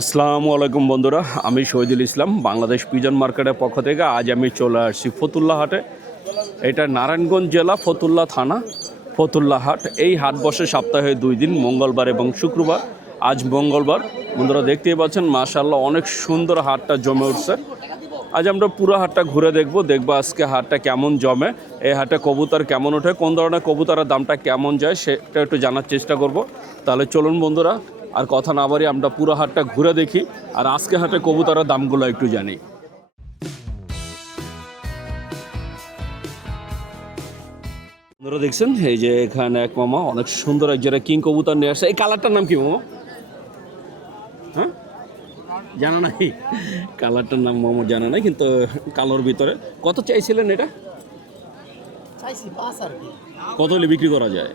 আসসালামু আলাইকুম বন্ধুরা, আমি শহীদুল ইসলাম বাংলাদেশ পিজন মার্কেটের পক্ষ থেকে আজ আমি চলে আসছি ফতুল্লা হাটে। এটা নারায়ণগঞ্জ জেলা ফতুল্লা থানা ফতুল্লা হাট। এই হাট বসে সপ্তাহে 2 দিন, মঙ্গলবার এবং শুক্রবার। আজ মঙ্গলবার, বন্ধুরা দেখতেই পাচ্ছেন মাশাআল্লাহ অনেক সুন্দর হাটটা জমে উঠছে। আজ আমরা পুরো হাটটা ঘুরে দেখব আজকে হাটটা কেমন জমে, এই হাটে কবুতর কেমন ওঠে, কোন ধরনের কবুতরের দামটা কেমন যায় সেটা একটু জানার চেষ্টা করব। তাহলে চলুন বন্ধুরা, আর কথা না বাড়ি আমরা পুরো হাটটা ঘুরে দেখি আর আজকে হাটে কবুতরের দামগুলো একটু জানি। বন্ধুরা দেখছেন এই যে এখানে এক মামা অনেক সুন্দর এক জায়গায় কিং কবুতর নিয়ে আসছে। এই কালারটার নাম কি মামা? হ্যাঁ, জানা নাই কালারটার নাম মামা জানা নাই, কিন্তু কালোর ভিতরে কত চাইছিলেন এটা? কত হলে বিক্রি করা যায়?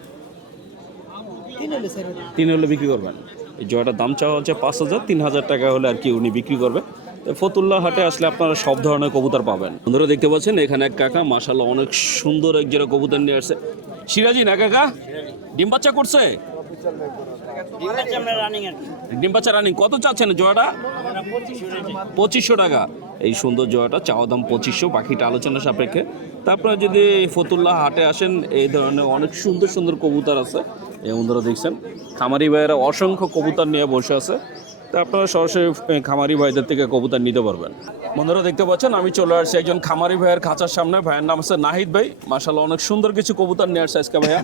3 হলে বিক্রি করবেন। এই জয়টার দাম চাওয়া হচ্ছে 5,000, 3,000 টাকা হলে আর কি উনি বিক্রি করবে। তো ফতুল্লা হাটে আসলে আপনারা সব ধরনের কবুতর পাবেন। বন্ধুরা দেখতে পাচ্ছেন এখানে এক কাকা মাশাআল্লাহ অনেক সুন্দর এক জোড়া কবুতর নিয়ে আসছে। সিরাজি না কাকা? ডিম বাচ্চা করছে? ডিম বাচ্চা রানিং। কত চাচ্ছেন জোড়াটা? 2500 টাকা। এই সুন্দর জোড়াটা চাওয়া দাম 2500, বাকিটা আলোচনা সাপেক্ষে। তারপরে যদি ফতুল্লা হাটে আসেন এই ধরনের অনেক সুন্দর সুন্দর কবুতর আছে। এই বন্ধুরা দেখছেন খামারি ভাইয়েরা অসংখ্য কবুতর নিয়ে বসে আছে। তা আপনারা সরাসরি খামারি ভাইদের থেকে কবুতর নিতে পারবেন। বন্ধুরা দেখতে পাচ্ছেন আমি চলে আসছি একজন খামারি ভাইয়ের খাঁচার সামনে। ভাইয়ের নাম আছে নাহিদ ভাই। মাশাআল্লাহ অনেক সুন্দর কিছু কবুতর নিয়ে আসছে আজকে ভাইয়া।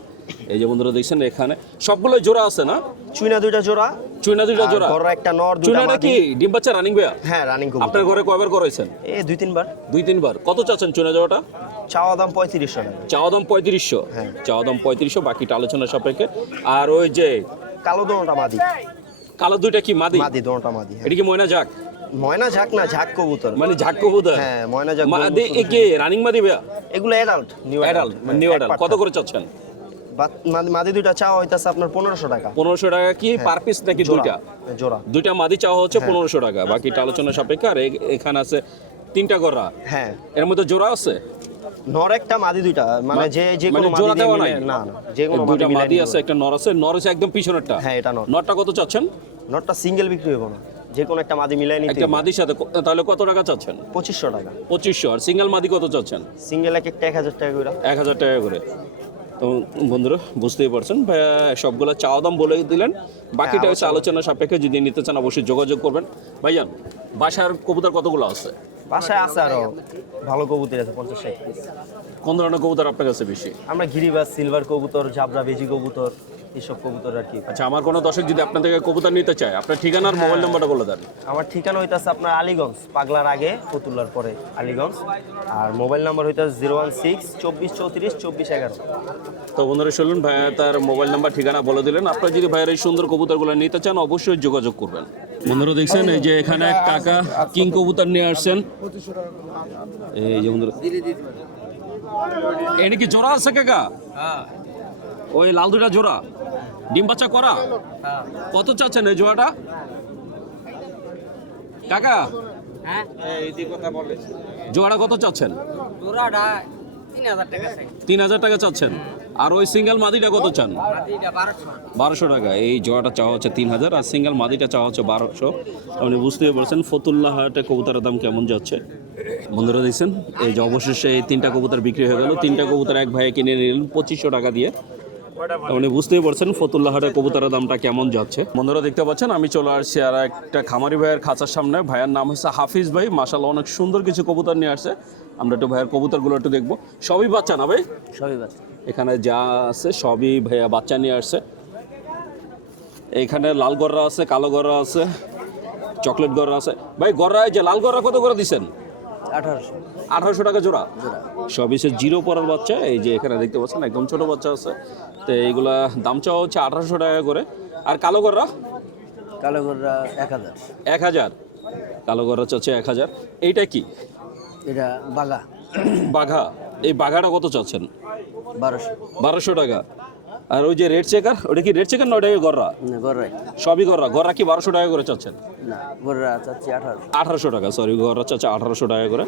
এই যে বন্ধুরা দেখছেন এখানে সবগুলো জোড়া আছে না? চুইনা দুইটা জোড়া। চুইনা দুইটা জোড়া। ঘরে একটা নর, দুইটা চুইনাটা মাদি। কি ডিম বাচ্চা রানিং ভাইয়া? হ্যাঁ, রানিং কবুতর। আপনার ঘরে কয়বার করাইছেন? এই 2-3 বার। 2-3 বার। কত চাচ্ছেন চুইনা জোড়াটা? চাওয়া দাম 3500 টাকা। চাওয়া দাম 3500। হ্যাঁ। চাওয়া দাম 3500, বাকিটা আলোচনা সাপেক্ষে। আর ওই যে কালো দোনোটা মাদি। কালো দুইটা কি মাদি? মাদি, দোনোটা মাদি। হ্যাঁ। এটা কি ময়না ঝাক? ময়না ঝাক না, ঝাক কবুতর। মানে ঝাক কবুতর? হ্যাঁ, ময়না ঝাক মাদি। এ কি রানিং মাদি ভাইয়া? এগুলো অ্যাডাল্ট, নিউ অ্যাডাল্ট, মানে নিউ অ্যাডাল্ট। কত করে চাচ্ছেন? মাদি দুইটা চাওয়া হইতাছে আপনার 1500 টাকা। 1500 টাকা কি পার পিস নাকি দুইটা? জোড়া। দুইটা মাদি চাওয়া হচ্ছে 1500 টাকা, বাকিটা আলোচনা সাপেক্ষে। আর এখানে আছে 3টা গররা। হ্যাঁ। এর মধ্যে জোড়া আছে? নর একটা, মাদি দুইটা। মানে যে মানে কোনো মাদি জোড়া দিয়ে দেওয়া মিলে নাই? না, যে কোনো দুইটা মাদি মিলাই আছে, একটা নর আছে। নর আছে একদম পিছনেরটা? হ্যাঁ, এটা নর। নরটা কত চাচ্ছেন? নরটা সিঙ্গেল বিক্রি হবে না, যে কোনো একটা মাদি মিলাই নিতে একটা হবে। মাদির সাথে তাহলে কত টাকা চাচ্ছেন? 2500 টাকা। 2500। আর সিঙ্গেল মাদি কত চাচ্ছেন? সিঙ্গেল একটা 1000 টাকা করে। 1000 টাকা করে। তো বন্ধুরা বুঝতেই পারছেন ভাইয়া সবগুলো চাওয়া দাম বলে দিলেন, বাকিটা হচ্ছে আলোচনা সাপেক্ষে। যদি নিতে চান অবশ্যই যোগাযোগ করবেন। ভাইজান বাসার কবুতর কতগুলো আছে? বাসায় আছে আরো ভালো কবুতর আছে 50-60 পিস। কোন ধরনের কবুতর আপনার কাছে বেশি? আমরা গিরিবাজ, সিলভার কবুতর, জাবরা, বেজি কবুতর, এইসব কবুতর আর কি। আচ্ছা, আমার কোনো দর্শক যদি আপনার থেকে কবুতর নিতে চায়, আপনার ঠিকানা আর মোবাইল নাম্বারটা বলে দেন। আমার ঠিকানা হইতাছে আপনার আলীগঞ্জ, পাগলার আগে ফতুল্লার পরে আলীগঞ্জ। আর মোবাইল নাম্বার হইতাছে 016-2434-2411। তো বন্ধুরা শুনলেন ভাইয়া তার মোবাইল নাম্বার ঠিকানা বলে দিলেন। আপনারা যদি ভাইয়ের এই সুন্দর কবুতরগুলো নিতে চান অবশ্যই যোগাযোগ করবেন। বন্ধুরা দেখছেন এই যে এখানে এক কাকা কিং কবুতর নিয়ে আসছেন। এই যে বন্ধুরা এটা কি জোড়া আছে কাকা? ওই লাল দুটা জোড়া ডিম বাচ্চা করা? কত চাচ্ছেন এই জোড়াটা কাকা? জোড়াটা কত চাচ্ছেন? 3000 টাকা চাচ্ছেন। আর ওই সিঙ্গেল মাদিটা কত চান? 1200 টাকা। এই জোড়াটা চাওয়া হচ্ছে 3000, আর সিঙ্গেল মাদিটা চাওয়া হচ্ছে 1200। আপনি বুঝতেই পারছেন ফতুল্লা হাটে কবুতরের দাম কেমন যাচ্ছে। বন্ধুরা দেখছেন এই যে অবশেষে এই 3টা কবুতর বিক্রি হয়ে গেল। 3টা কবুতর এক ভাইয়ে কিনে নিলেন 2500 টাকা দিয়ে। আপনি বুঝতেই পারছেন ফতুল্লা হাটে কবুতরের দামটা কেমন যাচ্ছে। বন্ধুরা দেখতে পাচ্ছেন আমি চলে আসছি আর একটা খামারি ভাইয়ের খাঁচার সামনে। ভাইয়ের নাম হচ্ছে হাফিজ ভাই। মাশাআল্লাহ অনেক সুন্দর কিছু কবুতর নিয়ে আসছে। আমরা একটু ভাইয়ের কবুতরগুলো একটু দেখবো। সবই বাচ্চা না ভাই? সবই বাচ্চা। এখানে যা আছে সবই ভাইয়া বাচ্চা নিয়ে আসছে। এইখানে লাল গররা আছে, কালো গররা আছে, চকলেট গররা আছে। ভাই গররা, যে লাল গররা কত করে দিচ্ছেন? 1800 টাকা জোড়া। সবই সে জিরো পরার বাচ্চা। এই যে এখানে দেখতে পাচ্ছেন একদম ছোট বাচ্চা আছে। তো এইগুলা দাম চাওয়া হচ্ছে 1800 টাকা করে। আর কালো গররা? কালো গররা 1000। 1000। কালো গররা চাচ্ছে 1000। এইটা কি? এটা বাগা। বাঘা। এই বাঘাটা কত চাচ্ছেন? 1200 টাকা। আর ওই যে রেড চেকার, ওটা কি রেড চেকার না ওটা গররা? না, গররাই। সবই গররা। গররা কি 1200 টাকা করে চাচ্ছেন? না, গররা চাচ্ছি 1800 টাকা। সরি, গররা চাচ্ছে 1800 টাকা করে।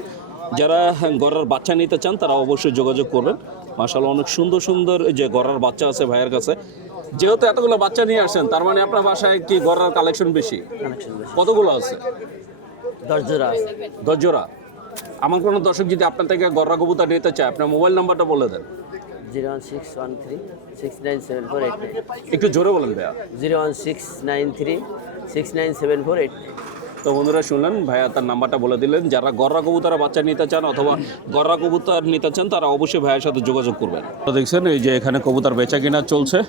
যারা গররার বাচ্চা নিতে চান তারা অবশ্যই যোগাযোগ করবেন। মাশাআল্লাহ অনেক সুন্দর সুন্দর যে গররার বাচ্চা আছে ভাইয়ের কাছে। যেহেতু এতগুলো বাচ্চা নিয়ে আসছেন, তার মানে আপনার বাসায় কি গড়ার কালেকশন বেশি? কানেকশন বেশি। কতগুলো আছে? 10 জোড়া আছে। 10 জোড়া। আমার কোনো দর্শক যদি আপনার থেকে গররা কবুতর নিতে চায়, আপনার মোবাইল নাম্বারটা বলে দেন। 01613697489। একটু জোরে বলেন ভাইয়া। 01693697489। তো বন্ধুরা শুনলেন, ভাইয়া তার নাম্বারটা বলে দিলেন। যারা গররা কবুতরের বাচ্চা নিতে চান অথবা গররা কবুতর নিতে চান, তারা অবশ্যই ভাইয়ের সাথে যোগাযোগ করবেন। তো দেখছেন এই যে এখানে কবুতর বেচা কিনা চলছে।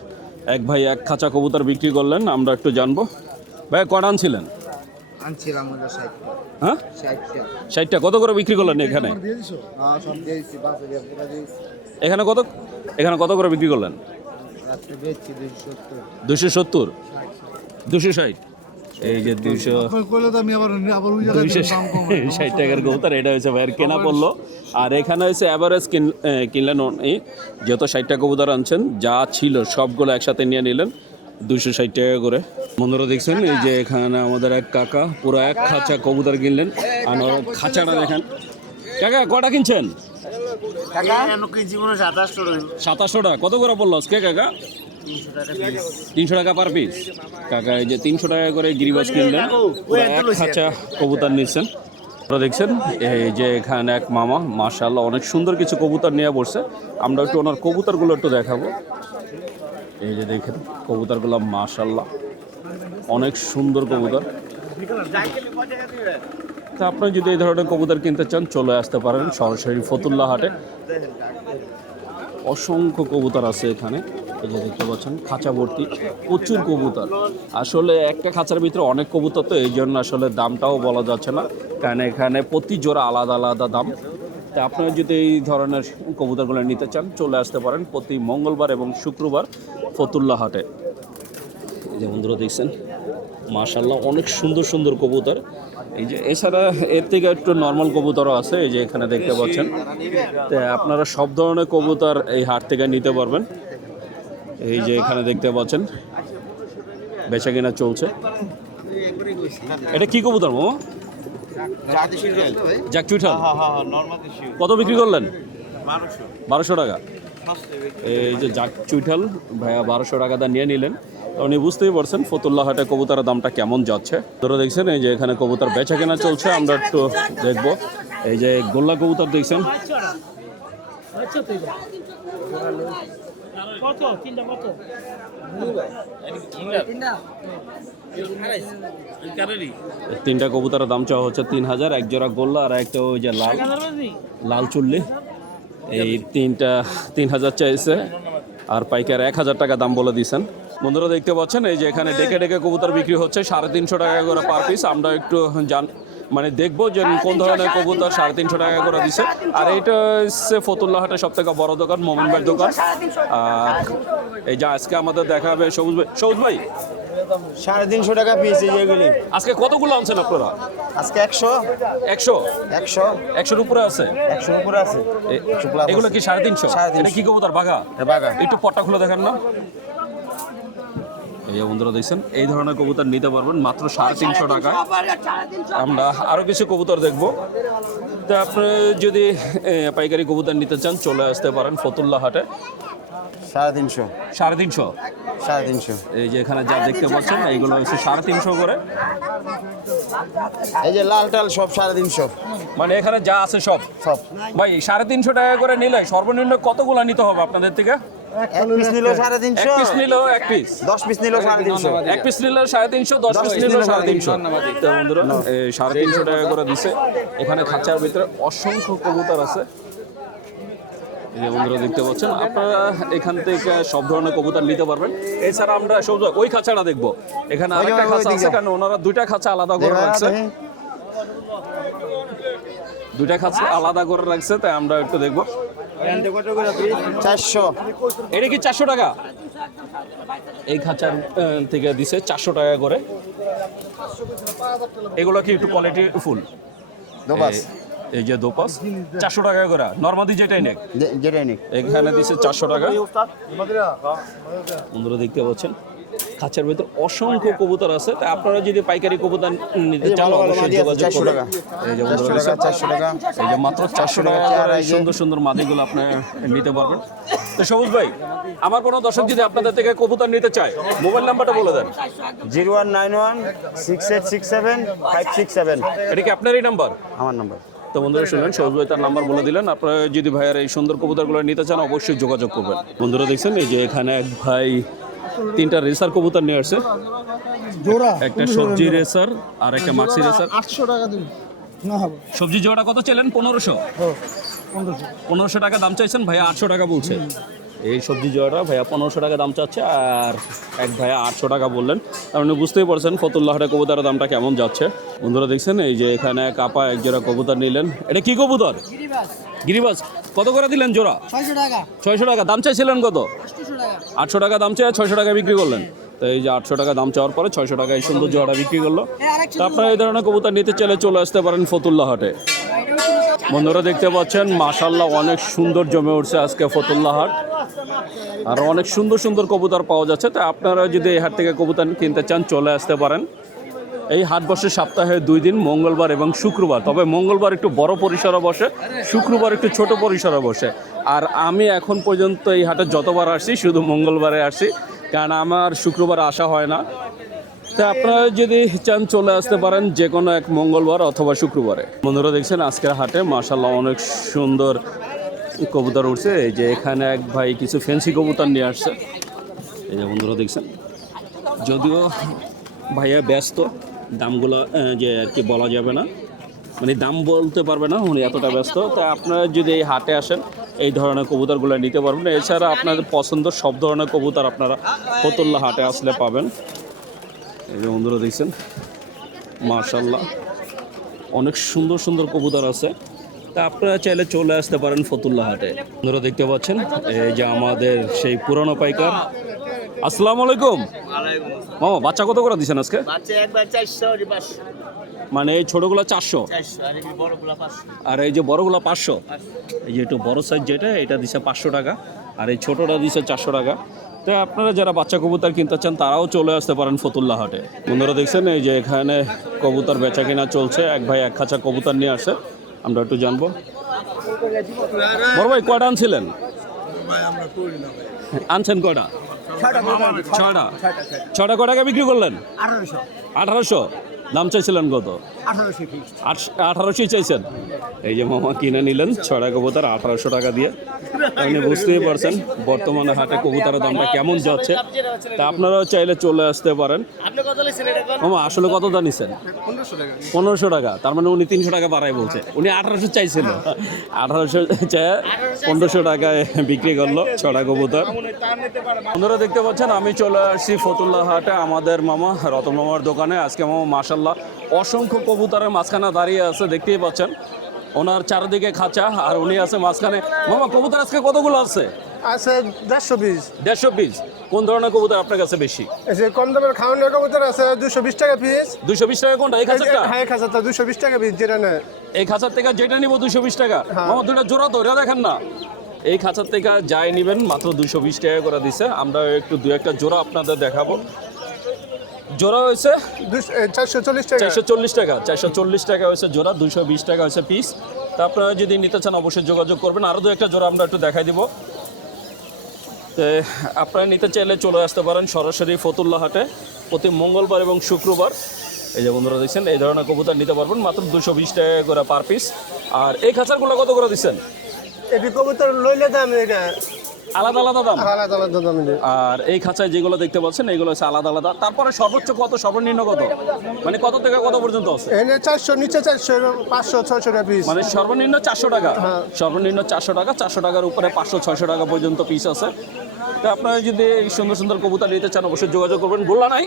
এক ভাই এক খাঁচা কবুতর বিক্রি করলেন, আমরা একটু জানবো। ভাইয়া কটা আনছিলেন? আনছিলাম ওটা 60টা। হ্যাঁ 60টা। 60টা। কত করে বিক্রি করলেন এখানে? সব দিয়েছি 5000 টাকা দিয়েছি। এখানে কত করে বিক্রি করলেন? রাত্রে বেচছি 270। 270, 260। এই যে 260 টাকার কবুতর, এটা হচ্ছে ভাইয়ের কেনা পড়লো। আর এখানে হচ্ছে অ্যাভারেজ কিনলেন যেহেতু 60টা কবুতর আনছেন, যা ছিল সবগুলো একসাথে নিয়ে নিলেন 260 টাকা করে। বন্ধুরা দেখছেন এই যে এখানে আমাদের এক কাকা পুরো এক খাঁচা কবুতর কিনলেন। আর খাঁচাটা দেখেন। কাকা কটা কিনছেন? টাকা কেন কি জীবনে 2700 টাকা। 2700 টাকা। কত করে পড়লো আজকে কাকা? 300 টাকা পার পিস। কাকা এই যে 300 টাকা করে গিরিবাজ কিনলেন, পুরো এক খাঁচা কবুতর নিচ্ছেন। আপনারা দেখছেন এই যে এখানে এক মামা মাশাআল্লাহ অনেক সুন্দর কিছু কবুতর নিয়ে বসছে। আমরা একটু ওনার কবুতরগুলো একটু দেখাবো। এই যে দেখেন কবুতরগুলো মাশাআল্লাহ অনেক সুন্দর কবুতর। তা আপনারা যদি এই ধরনের কবুতর কিনতে চান, চলে আসতে পারেন সরাসরি ফতুল্লা হাটে। অসংখ্য কবুতর আছে এখানে। এই যে দেখতে পাচ্ছেন খাঁচা ভর্তি প্রচুর কবুতর। আসলে একটা খাঁচার ভিতরে অনেক কবুতর, তো এই জন্য আসলে দামটাও বলা যাচ্ছে না, কারণ এখানে প্রতি জোড়া আলাদা আলাদা দাম। তা আপনারা যদি এই ধরনের কবুতরগুলো নিতে চান, চলে আসতে পারেন প্রতি মঙ্গলবার এবং শুক্রবার ফতুল্লা হাটে। এই যে বন্ধুরা দেখছেন মাশাআল্লাহ অনেক সুন্দর সুন্দর কবুতর। এই যে এছাড়া এর থেকে একটু নর্মাল কবুতরও আছে, এই যে এখানে দেখতে পাচ্ছেন। তো আপনারা সব ধরনের কবুতর এই হাট থেকে নিতে পারবেন। এই যে এখানে দেখতে পাচ্ছেন বেচা কিনা চলছে। এটা কি কবুতর মামা? জাকচুইঠাল। কত বিক্রি করলেন? 1200 টাকা। এই যে জাকচুইঠাল ভাইয়া 1200 টাকা দা নিয়ে নিলেন। উনি বুঝতেই পারছেন ফতুল্লা হাটে কবুতরের দামটা কেমন যাচ্ছে। তোরা দেখছেন এই যে এখানে কবুতর বেচা কেনা চলছে, আমরা একটু দেখবো। এই যে গোল্লা কবুতর দেখছেন। তিনটা কবুতরের দাম চাওয়া হচ্ছে 3000, এক জোড়া গোল্লা আর একটা ওই যে লাল চুল্লি। এই তিনটা 3000 চাইছে, আর পাইকার 1000 টাকা দাম বলে দিয়েছেন। বন্ধুরা দেখতে পাচ্ছেন এই যে এখানে ডেকে ডেকে কবুতর বিক্রি হচ্ছে 350 টাকা করে পার পিস। আমরা একটু দেখবো যে কোন ধরনের কবুতর 350 টাকা করে দিছে। আর এইটা হচ্ছে ফতুল্লা হাটের সব থেকে বড় দোকান, মোমিন ভাইয়ের দোকান। আর এই যে আজকে আমাদের দেখা হবে সবুজ ভাই 350 টাকা পিস এইগুলি। আজকে কতগুলো আনছেন আপনারা? আজকে 100 100 উপরে আছে। 100 উপরে আছে। এগুলো কি 350? এটা কি কবুতর? বাঘা। বাঘা। একটু পট্টা খুলে দেখেন না। এই যে বন্ধুরা দেখছেন এই ধরনের কবুতর নিতে পারবেন মাত্র 350 টাকা। আমরা আরো কিছু কবুতর দেখব। তো আপনি যদি পাইকারি কবুতর নিতে চান, চলে আসতে পারেন ফতুল্লা হাটে। 350 এই যে এখানে যা দেখতে পাচ্ছেন এইগুলো হচ্ছে 350 করে। এই যে লাল টাল সব 350। মানে এখানে যা আছে সব ভাই 350 টাকা করে নিলে সর্বনিম্ন কতগুলো নিতে হবে আপনাদের থেকে? এক পিস নিলো 350, এক পিস নিলেও এক পিস, 10 পিস নিলো 350, এক পিস নিলেও 350, 10 পিস নিলেও 350। তো বন্ধুরা 350 টাকা করে দিছে। এখানে খাঁচার ভিতরে অসংখ্য কবুতর আছে। এই যে বন্ধুরা দেখতে পাচ্ছেন, আপনারা এখান থেকে সব ধরনের কবুতর নিতে পারবেন। এছাড়া আমরা ওই খাঁচাটা দেখবো। এখানে আরেকটা খাঁচা আছে, কারণ ওনারা দুইটা খাঁচা আলাদা করে রাখছে। তাই আমরা একটু দেখবো। 400। এটা কি 400 টাকা? এই খাঁচার থেকে দিছে 400 টাকা করে। এগুলো কি একটু কোয়ালিটি ফুল? এই যে দোপাস 400 টাকা করে। নরমাদি যেটাই নেক এখানে দিছে 400 টাকা। বন্ধুরা দেখতে পাচ্ছেন খাঁচার ভিতর অসংখ্য কবুতর আছে, তা আপনারা যদি পাইকারি কবুতর নিতে চান ভালো ভালো অবশ্যই মাদি আছে, যোগাযোগ 400 করবেন। টাকা। এই যে বন্ধুরা 400 টাকা। এই যে মাত্র 400 টাকা করে এই সুন্দর সুন্দর মাদিগুলো আপনি নিতে পারবেন। তো সবুজ ভাই, আমার কোনো দর্শক যদি আপনাদের থেকে কবুতর নিতে চায়, মোবাইল নাম্বারটা বলে দেন। 0191-6867-567 এটা কি আপনারই নাম্বার? আমার নাম্বার। তো বন্ধুরা শুনলেন, সবুজ ভাই তার নাম্বার বলে দিলেন। আপনারা যদি ভাইয়ার এই সুন্দর কবুতরগুলো নিতে চান অবশ্যই যোগাযোগ করবেন। বন্ধুরা দেখছেন এই যে এখানে এক ভাই 3টা রেসার কবুতর নিয়ে আসছে, একটা সবজি রেসার আর একটা মাক্সি রেসার। 800 টাকা দিন না হবে। সবজি জোড়া কত চাইলেন? 1500। 1500 টাকা দাম চাইছেন, ভাইয়া 800 টাকা বলছে। এই সবজি জোড়াটা ভাইয়া 1500 টাকা দাম চাচ্ছে, আর এক ভাইয়া 800 টাকা বললেন। আপনি বুঝতেই পারছেন ফতুল্লাহ হাটে কবুতরের দামটা কেমন যাচ্ছে। বন্ধুরা দেখছেন এই যে এখানে কাপা এক জোড়া কবুতর নিলেন। এটা কি কবুতর? গিরিবাজ। কত করে দিলেন জোড়া? 600 টাকা। 600 টাকা দাম চাইছিলেন কত? 800 টাকা। 800 টাকা দাম চাই, 600 টাকা বিক্রি করলেন। তো এই যে 800 টাকা দাম চাওয়ার পরে 600 টাকা এই সুন্দর জোড়াটা বিক্রি করলো। তো আপনারা এই ধরনের কবুতর নিতে চাইলে চলে আসতে পারেন ফতুল্লাহ হাটে। বন্ধুরা দেখতে পাচ্ছেন মাশাআল্লাহ অনেক সুন্দর জমে উঠছে আজকে ফতুল্লাহ হাট, আর অনেক সুন্দর সুন্দর কবুতর পাওয়া যাচ্ছে। তো আপনারা যদি এই হাট থেকে কবুতর কিনতে চান চলে আসতে পারেন। এই হাট বসে সপ্তাহে 2 দিন, মঙ্গলবার এবং শুক্রবার। তবে মঙ্গলবার একটু বড় পরিসরে বসে, শুক্রবার একটু ছোট পরিসরে বসে। আর আমি এখন পর্যন্ত এই হাটে যতবার আসছি শুধু মঙ্গলবারে আসছি, কারণ আমার শুক্রবার আসা হয় না। তো আপনারা যদি চান চলে আসতে পারেন যে কোনো এক মঙ্গলবার অথবা শুক্রবারে। বন্ধুরা দেখছেন আজকের হাটে মাশাআল্লাহ অনেক সুন্দর কবুতর উঠছে। এই যে এখানে এক ভাই কিছু ফ্যান্সি কবুতর নিয়ে আসছে। এই যে বন্ধুরা দেখছেন, যদিও ভাইয়া ব্যস্ত, দামগুলো যে আর কি বলা যাবে না, মানে দাম বলতে পারবে না, উনি এতটা ব্যস্ত। তো আপনারা যদি এই হাটে আসেন এই ধরনের কবুতরগুলো নিতে পারবেন। এছাড়া আপনাদের পছন্দ সব ধরনের কবুতর আপনারা ফতুল্লাহ হাটে আসলে পাবেন। এই যে বন্ধুরা দেখছেন মাশাআল্লাহ অনেক সুন্দর সুন্দর কবুতর আছে। তা আপনারা চাইলে চলে আসতে পারেন ফতুল্লাহ হাটে। বন্ধুরা দেখতে পাচ্ছেন এই যে আমাদের সেই পুরানো পাইকার। আসসালামু আলাইকুম। মামা বাচ্চা কত করে দিচ্ছেন আজকে? বাচ্চা একবার 400 মানে এই ছোটগুলো 400 আর এই বড়গুলা 500। আর এই যে বড়গুলো 500। এই যে একটু বড় সাইজ যেটা এটা দিচ্ছে 500 টাকা, আর এই ছোটটা দিচ্ছে 400 টাকা। তো আপনারা যারা বাচ্চা কবুতর কিনতে চান তারাও চলে আসতে পারেন ফতুল্লাহ হাটে। বন্ধুরা দেখছেন এই যে এখানে কবুতর বেচা কিনা চলছে। এক ভাই এক খাঁচা কবুতর নিয়ে আসছে, আমরা একটু জানবো। বড় ভাই কয়টা আনছিলেন? আনছেন কয়টা? 6টা। 6টা কয় টাকা বিক্রি করলেন? 1800। দাম চাইছিলেন কত? 1800 চাইছেন। এই যে মামা কিনে নিলেন 6টা কবুতর 1800 টাকা দিয়ে। আপনি বুঝতেই পারছেন বর্তমানে হাটে কবুতরের দামটা কেমন যাচ্ছে। তা আপনারাও চাইলে চলে আসতে পারেন। মামা আসলে কত দাম নিছেন? 1500 টাকা। তার মানে উনি 300 টাকা বাড়াই বলছে। উনি 1800 চাইছিল, 1800 চাই 1500 টাকায় বিক্রি করলো 6টা কবুতর। বন্ধুরা দেখতে পাচ্ছেন আমি চলে আসছি ফতুল্লাহ হাটে আমাদের মামা রতন মামার দোকানে। আজকে মামা মাশাআল্লাহ অসংখ্য কবুতরের মাঝখানে দাঁড়িয়ে আছে, দেখতেই পাচ্ছেন। ওনার চারদিকে খাঁচা আর উনি আছে মাঝখানে। মামা কবুতর আজকে কতগুলো আছে? আছে 150 পিস। 150 পিস। কোন ধরনের কবুতর আপনার কাছে বেশি? এই যে কম দামের খাওয়ানোর কবুতর আছে 220 টাকা পিস। 220 টাকা কোনটা? এই খাঁচাটা? হ্যাঁ খাঁচাটা 220 টাকা পিস যেটা নেয়। এই খাঁচার থেকে যেটা নিব 220 টাকা। মামা দুটো জোড়া তো, এটা দেখেন না। এই খাঁচার থেকে যাই নেবেন মাত্র 220 টাকা করে দিছে। আমরা একটু দু একটা জোড়া আপনাদের দেখাবো। জোড়া হয়েছে 440 টাকা। 440 টাকা। 440 টাকা হয়েছে জোড়া, 220 টাকা হয়েছে পিস। তা আপনারা যদি নিতে চান অবশ্যই যোগাযোগ করবেন। আরও দু একটা জোড়া আমরা একটু দেখাই দিব। তো আপনারা নিতে চাইলে চলে আসতে পারেন সরাসরি ফতুল্লাহ হাটে প্রতি মঙ্গলবার এবং শুক্রবার। এই যে বন্ধুরা দেখছেন এই ধরনের কবুতর নিতে পারবেন মাত্র 220 টাকা করে পার পিস। আর এই খাঁচারগুলো কত করে দিচ্ছেন? এটি কবুতর লইলে দাম এটা আলাদা আলাদা দাম। আলাদা আলাদা দাম। আর এই খাঁচায় যেগুলো দেখতে পাচ্ছেন এইগুলো হচ্ছে আলাদা আলাদা। তারপরে সর্বোচ্চ কত, সর্বনিম্ন কত, মানে কত থেকে কত পর্যন্ত আছে? এনে 400, নিচে 400, 500, 600 টাকা পিস। মানে সর্বনিম্ন 400 টাকা। সর্বনিম্ন 400 টাকা, 400 টাকার উপরে 500, 600 টাকা পর্যন্ত পিস আছে। তো আপনারা যদি এই সুন্দর সুন্দর কবুতর নিতে চান অবশ্যই যোগাযোগ করবেন। গোল্লা নাই?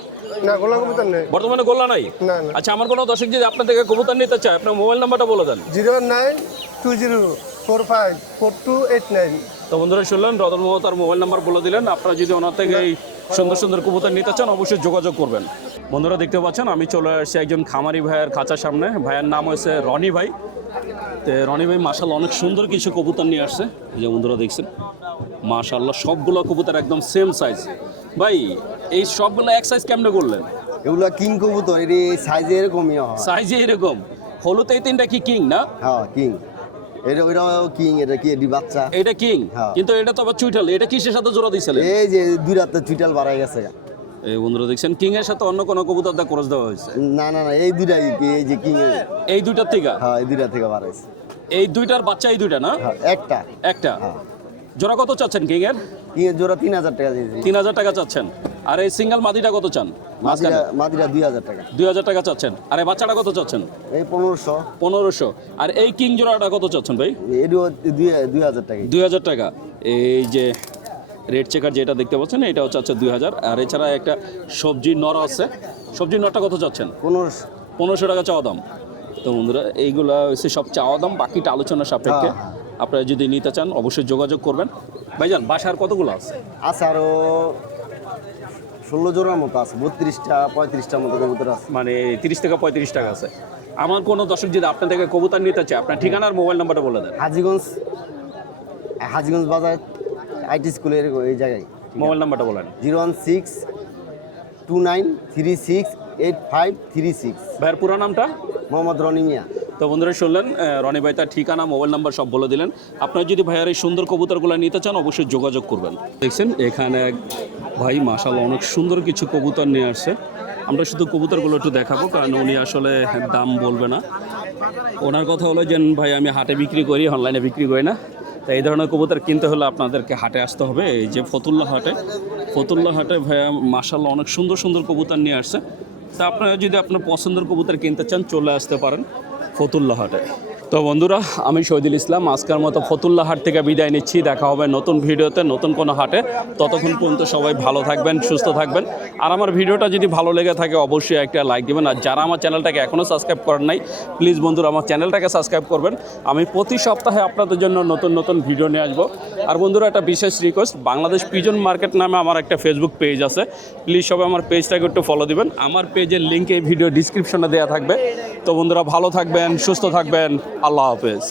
না গোলা কবুতর নেই বর্তমানে, গোল্লা নাই। না না। আচ্ছা, আমার কোনো দর্শক যদি আপনার থেকে কবুতর নিতে চায় আপনার মোবাইল নাম্বারটা বলে দেন। 09204542889। তো বন্ধুরা শুনলেন রতন মোহাম্মদ তার মোবাইল নাম্বার বলে দিলেন। আপনারা যদি ওনার থেকে এই সুন্দর সুন্দর কবুতর নিতে চান অবশ্যই যোগাযোগ করবেন। বন্ধুরা দেখতে পাচ্ছেন আমি চলে আসছি একজন খামারি ভাইয়ের খাঁচার সামনে। ভাইয়ের নাম হচ্ছে রনি ভাই। তো রনি ভাই মাশাআল্লাহ অনেক সুন্দর কিছু কবুতর নিয়ে আসছে। এই যে বন্ধুরা দেখছেন মাশাআল্লাহ সবগুলো কবুতর একদম সেম সাইজ। ভাই এই সবগুলো এক সাইজ কেমনে করলেন? এগুলো কিং কবুতর এর সাইজে এরকমই হয়। সাইজে এরকম হলুদ, এই তিনটা কি কিং না? হ্যাঁ কিং, এটা ওইটা কিং, এটা কি এডি বাচ্চা, এটা কিং, হ্যাঁ। কিন্তু এটা তো আবার চুইটাল। এটা কিসের সাথে জোড়া দিছিলেন? এই যে দুই রাতে চুইটাল বাড়াই গেছে। এই বন্ধুরা দেখছেন কিং এর সাথে অন্য কোনো কবুতর দা ক্রস দেওয়া হয়েছে? না না না, এই দুইটাই এই যে কিং, এই দুইটার থেকে? হ্যাঁ এই দুইটা থেকে বাড়াইছে। এই দুইটার বাচ্চা এই দুইটা না? হ্যাঁ একটা একটা। হ্যাঁ। জোড়া কত চাচ্ছেন কিং এর? কিং এর জোড়া 3000 টাকা দিয়েছি। 3000 টাকা চাচ্ছেন। আর এই সিঙ্গেল মাদিটা কত চান? মাদিরা মাদিরা 2000 টাকা। 2000 টাকা চাচ্ছেন। আর এই বাচ্চাটা কত চাচ্ছেন? এই 1500। 1500। আর এই কিং জোড়াটা কত চাচ্ছেন ভাই? এডিও 2000 টাকা। 2000 টাকা। এই যে রেড চেকার যেটা দেখতে পাচ্ছেন এটা হচ্ছে 2000। আর এছাড়া একটা সবজি নর আছে, সবজি নরটা কত চাচ্ছেন? 1500। 1500 টাকা চাওয়া দাম। তো বন্ধুরা এইগুলা হচ্ছে সব চাওয়া দাম, বাকিটা আলোচনা সাপেক্ষে। আপনারা যদি নিতে চান অবশ্যই যোগাযোগ করবেন। ভাইজান বাসার কতগুলো আছে? আছে আরো 16 জোড়ার মতো আছে, 32টা 35টার মতো কবুতর আছে। মানে 30 থেকে 35 টাকা আছে। আমার কোনো দর্শক যদি আপনার থেকে কবুতর নিতে চায়, আপনার ঠিকানা আর মোবাইল নাম্বারটা বলে দেন। হাজীগঞ্জ বাজার আইটি স্কুলের এই জায়গায়। মোবাইল নাম্বারটা বলেন। 01629368536। ভাইয়ের পুরো নামটা? মোহাম্মদ রনি মিয়া। তো বন্ধুরা শুনলেন, রনি ভাই তার ঠিকানা, মোবাইল নাম্বার সব বলে দিলেন। আপনারা যদি ভাইয়ার এই সুন্দর কবুতরগুলো নিতে চান অবশ্যই যোগাযোগ করবেন। দেখছেন এখানে এক ভাই মাশাআল্লাহ অনেক সুন্দর কিছু কবুতর নিয়ে আসছে। আমরা শুধু কবুতরগুলো একটু দেখাবো, কারণ উনি আসলে দাম বলবে না। ওনার কথা হলো যে ভাই আমি হাটে বিক্রি করি, অনলাইনে বিক্রি করি না। তাই এই ধরনের কবুতর কিনতে হলে আপনাদেরকে হাটে আসতে হবে। এই যে ফতুল্লা হাটে ভাইয়া মাশাআল্লাহ অনেক সুন্দর সুন্দর কবুতর নিয়ে আসছে। তা আপনারা যদি আপনার পছন্দের কবুতর কিনতে চান চলে আসতে পারেন ফতুল্লা হাটে। তো বন্ধুরা আমি শহীদুল ইসলাম আজকের মতো ফতুল্লা হাট থেকে বিদায় নিচ্ছি। দেখা হবে নতুন ভিডিওতে, নতুন কোনো হাটে। ততক্ষণ পর্যন্ত সবাই ভালো থাকবেন, সুস্থ থাকবেন। আর আমার ভিডিওটা যদি ভালো লেগে থাকে অবশ্যই একটা লাইক দেবেন। আর যারা আমার চ্যানেলটাকে এখনও সাবস্ক্রাইব করেন নাই প্লিজ বন্ধুরা আমার চ্যানেলটাকে সাবস্ক্রাইব করবেন। আমি প্রতি সপ্তাহে আপনাদের জন্য নতুন নতুন ভিডিও নিয়ে আসবো। আর বন্ধুরা একটা বিশেষ রিকোয়েস্ট, বাংলাদেশ পিজন মার্কেট নামে আমার একটা ফেসবুক পেজ আছে, প্লিজ সবাই আমার পেজটাকে একটু ফলো দিবেন। আমার পেজের লিঙ্ক এই ভিডিও ডিসক্রিপশনে দেওয়া থাকবে। তো বন্ধুরা ভালো থাকবেন, সুস্থ থাকবেন, আল্লাহ হাফেজ।